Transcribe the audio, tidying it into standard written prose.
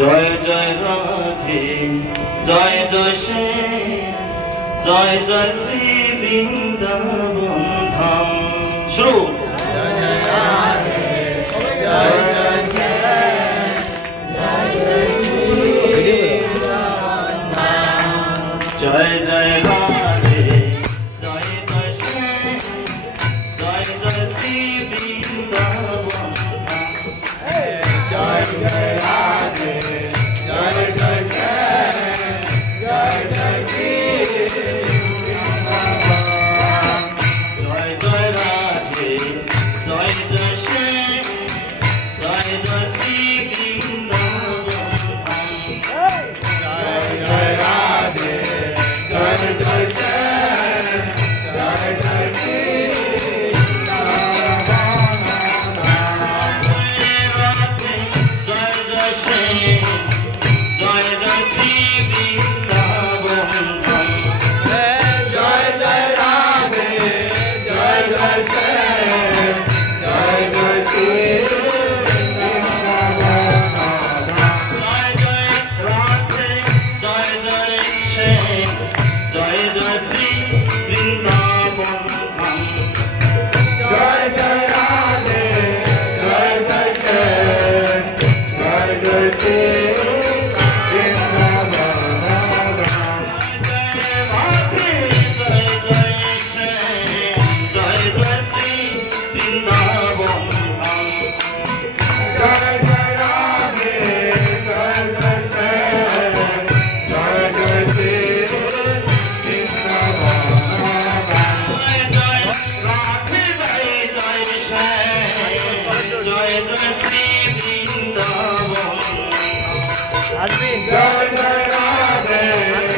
জয় জয় রাধে জয় জয় শ্যাম জয় জয় শ্রী বৃন্দাবন ধাম। শুরু। জয় জয় রাধে জয় জয় শ্যাম জয় জয় শ্রী বৃন্দাবন ধাম। জয় জয় রাধে জয় জয় শ্যাম জয় জয় শ্রী বৃন্দাবন ধাম। জয় জয় রাধে জয় জয় শ্যাম জয় জয় শ্রী বৃন্দাবন। জয় জয় রাধে জয় জয় শ্যাম জয় জয় শ্রী বৃন্দাবন ধাম। জয় জয় রাধে জয় জয় শ্যাম জয় জয় শ্রী जय जय राधे।